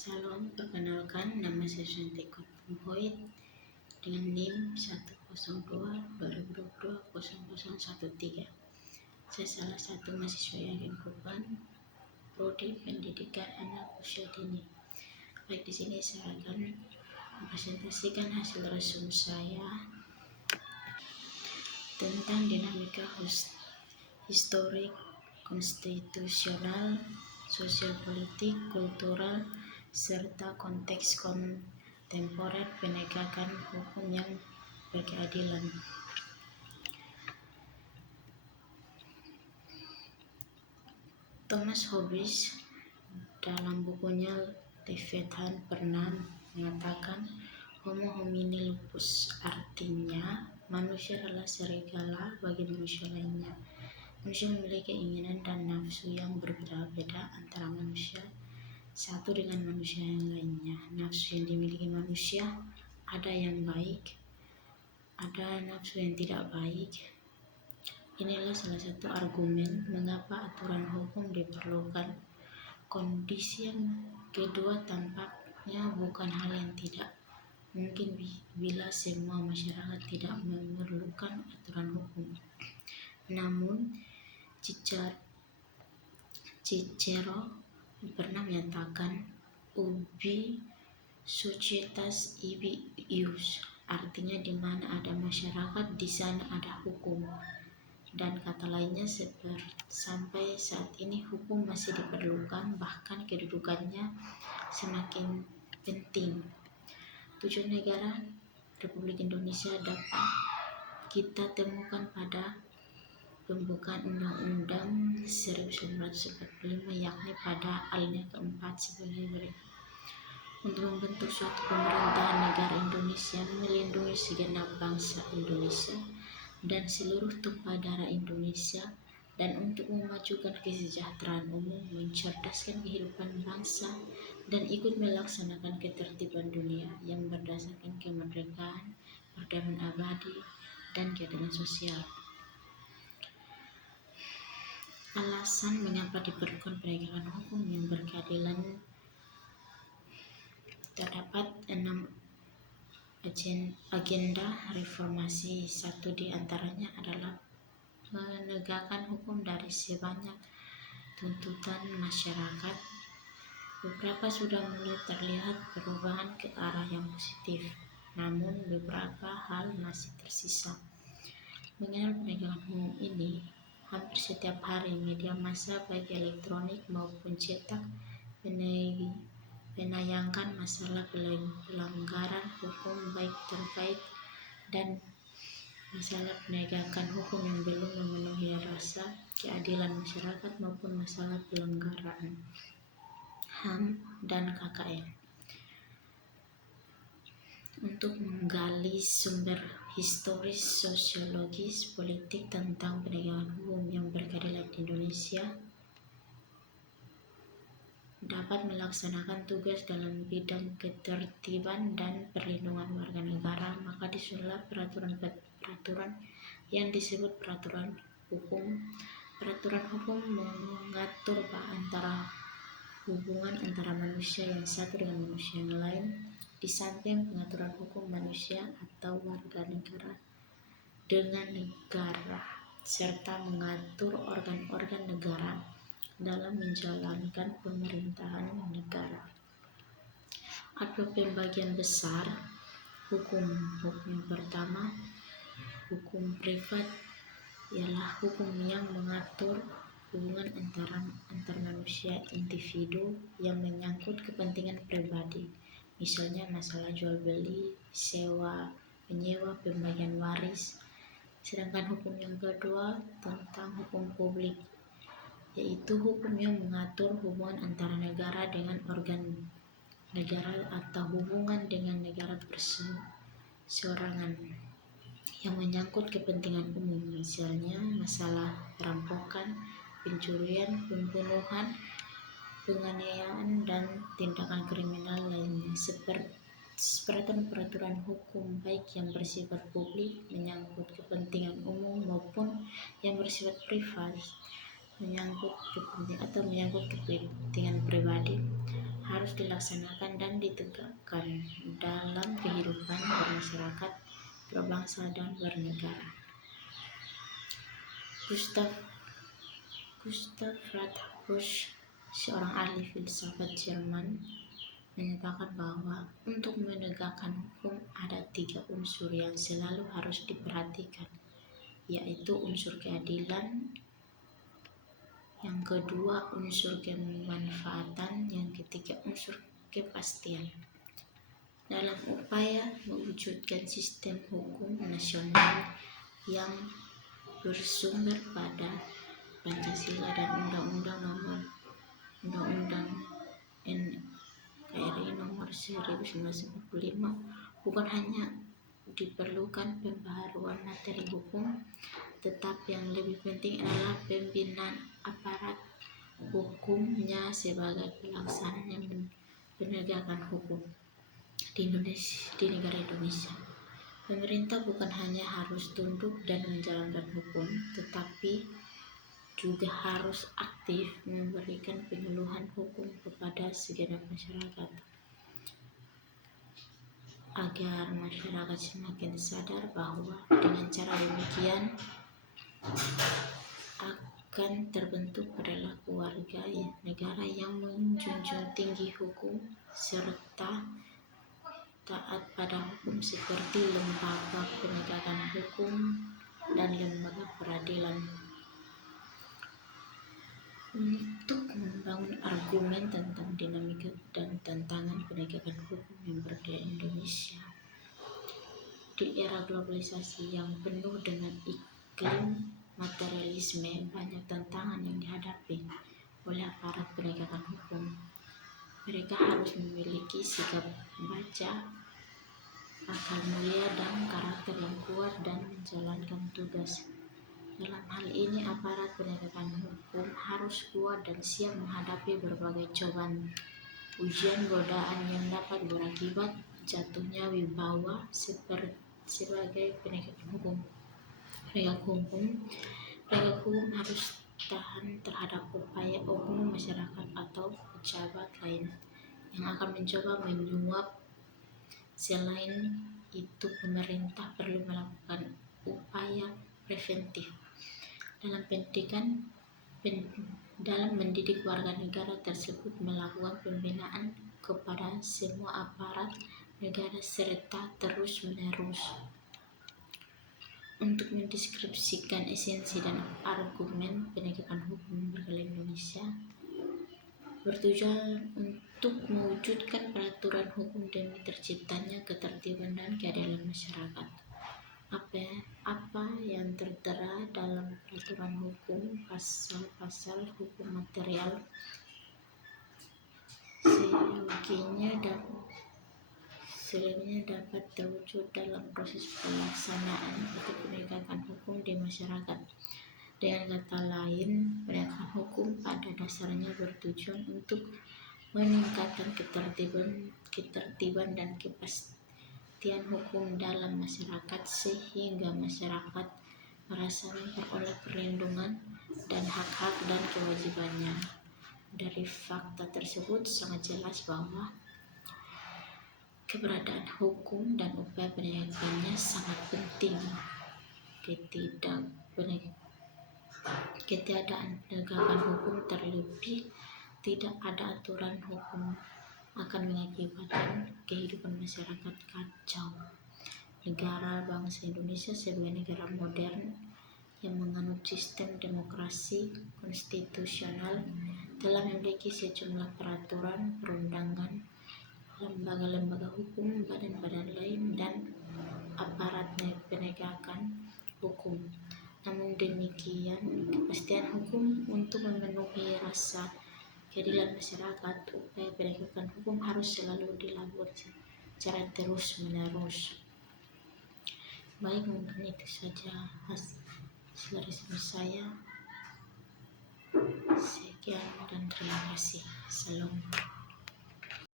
Salam, perkenalkan nama saya Santika Punghoit dengan NIM 102-2022-0013. Saya salah satu mahasiswa yang lingkupan Prodi Pendidikan Anak Usia Dini. Baik, di sini saya akan mempresentasikan hasil resum saya tentang dinamika historik, konstitusional, sosial politik, kultural, serta konteks kontemporer penegakan hukum yang berkeadilan. Thomas Hobbes dalam bukunya Leviathan pernah mengatakan Homo homini lupus, artinya manusia adalah serigala bagi manusia lainnya. Manusia memiliki keinginan dan nafsu yang berbeda-beda antara manusia satu dengan manusia yang lainnya. Nafsu yang dimiliki manusia ada yang baik, ada nafsu yang tidak baik. Inilah salah satu argumen mengapa aturan hukum diperlukan. Kondisi yang kedua tampaknya bukan hal yang tidak mungkin bila semua masyarakat tidak memerlukan aturan hukum. Namun, Cicero pernah menyatakan ubi societas ibi ius, artinya di mana ada masyarakat di sana ada hukum. Dan kata lainnya, sampai saat ini hukum masih diperlukan, bahkan kedudukannya semakin penting. Tujuan negara Republik Indonesia dapat kita temukan pada pembukaan Undang-Undang 1945, yakni pada alinea keempat sebagai berikut. Untuk membentuk suatu pemerintahan negara Indonesia melindungi segenap bangsa Indonesia dan seluruh tumpah darah Indonesia, dan untuk memajukan kesejahteraan umum, mencerdaskan kehidupan bangsa, dan ikut melaksanakan ketertiban dunia yang berdasarkan kemerdekaan, perdamaian abadi, dan keadilan sosial. Alasan mengapa diperlukan penegakan hukum yang berkeadilan terdapat 6 agenda reformasi. Satu di antaranya adalah menegakkan hukum dari sebanyak tuntutan masyarakat. Beberapa sudah mulai terlihat perubahan ke arah yang positif, namun beberapa hal masih tersisa. Mengenai penegakan hukum ini, hampir setiap hari media massa baik elektronik maupun cetak menayangkan masalah pelanggaran hukum baik terkait dan masalah penegakan hukum yang belum memenuhi rasa keadilan masyarakat maupun masalah pelanggaran HAM dan KKN. Untuk menggali sumber historis, sosiologis, politik tentang penegakan hukum yang berkeadilan di Indonesia dapat melaksanakan tugas dalam bidang ketertiban dan perlindungan warga negara, maka disusunlah peraturan yang disebut peraturan hukum. Peraturan hukum mengatur antara hubungan antara manusia yang satu dengan manusia yang lain, di samping pengaturan hukum manusia atau warga negara dengan negara, serta mengatur organ-organ negara dalam menjalankan pemerintahan negara. Ada pembagian besar hukum. Hukum yang pertama, hukum privat, ialah hukum yang mengatur hubungan antar manusia individu yang menyangkut kepentingan pribadi, misalnya masalah jual beli, sewa, menyewa, pembagian waris. Sedangkan hukum yang kedua tentang hukum publik, yaitu hukum yang mengatur hubungan antara negara dengan organ negara atau hubungan dengan negara perseorangan yang menyangkut kepentingan umum, misalnya masalah perampokan, pencurian, pembunuhan, penganiayaan, dan tindakan kriminal lainnya. Peraturan hukum baik yang bersifat publik menyangkut kepentingan umum maupun yang bersifat privat menyangkut kepentingan pribadi harus dilaksanakan dan ditegakkan dalam kehidupan bermasyarakat, berbangsa, dan bernegara. Gustav Radhusch, seorang ahli filsafat Jerman, menyatakan bahwa untuk menegakkan hukum ada 3 unsur yang selalu harus diperhatikan, yaitu unsur keadilan, yang kedua unsur kemanfaatan, yang ketiga unsur kepastian. Dalam upaya mewujudkan sistem hukum nasional yang bersumber pada Pancasila dan Undang-Undang NKRI nomor 1945, bukan hanya diperlukan pembaharuan materi hukum, tetapi yang lebih penting adalah pembinaan aparat hukumnya sebagai pelaksana yang penegakan hukum di negara Indonesia. Pemerintah bukan hanya harus tunduk dan menjalankan hukum, tetapi juga harus aktif memberikan penyuluhan hukum kepada segenap masyarakat, agar masyarakat semakin sadar bahwa dengan cara demikian akan terbentuk perilaku warga negara yang menjunjung tinggi hukum serta taat pada hukum, seperti lembaga penegakan hukum dan lembaga peradilan. Untuk membangun argumen tentang dinamika dan tantangan penegakan hukum yang berdaya Indonesia di era globalisasi yang penuh dengan iklim materialisme, banyak tantangan yang dihadapi oleh aparat penegakan hukum. Mereka harus memiliki sikap baca, akal mulia, dan karakter yang kuat dan menjalankan tugas. Dalam hal ini, aparat penegakan hukum harus kuat dan siap menghadapi berbagai cobaan, ujian, godaan yang dapat berakibat jatuhnya wibawa sebagai penegak hukum. Penegak hukum harus tahan terhadap upaya oknum masyarakat atau pejabat lain yang akan mencoba menyuap. Selain itu, pemerintah perlu melakukan upaya preventif dalam mendidik warga negara tersebut, melakukan pembinaan kepada semua aparat negara serta terus-menerus untuk mendeskripsikan esensi dan argumen penegakan hukum berkelanjutan Indonesia, bertujuan untuk mewujudkan peraturan hukum demi terciptanya ketertiban dan keadilan masyarakat. Apa yang tertera dalam peraturan hukum, pasal-pasal hukum material, selebihnya dapat terwujud dalam proses pelaksanaan atau penegakan hukum di masyarakat. Dengan kata lain, penegakan hukum pada dasarnya bertujuan untuk meningkatkan ketertiban dan kepastian hukum dalam masyarakat, sehingga masyarakat merasa memperoleh perlindungan dan hak-hak dan kewajibannya. Dari fakta tersebut sangat jelas bahwa keberadaan hukum dan upaya penegakannya sangat penting. Ketiadaan penegakan hukum, terlebih tidak ada aturan hukum, akan mengakibatkan kehidupan masyarakat kacau. Negara bangsa Indonesia sebagai negara modern yang menganut sistem demokrasi konstitusional telah memiliki sejumlah peraturan perundangan, lembaga-lembaga hukum, badan-badan lain, dan aparat penegakan hukum. Namun demikian, kepastian hukum untuk memenuhi rasa keadilan masyarakat, upaya penegakan hukum harus selalu dilakukan secara terus-menerus. Baik, mungkin itu saja hasil resume saya. Sekian dan terima kasih. Salam.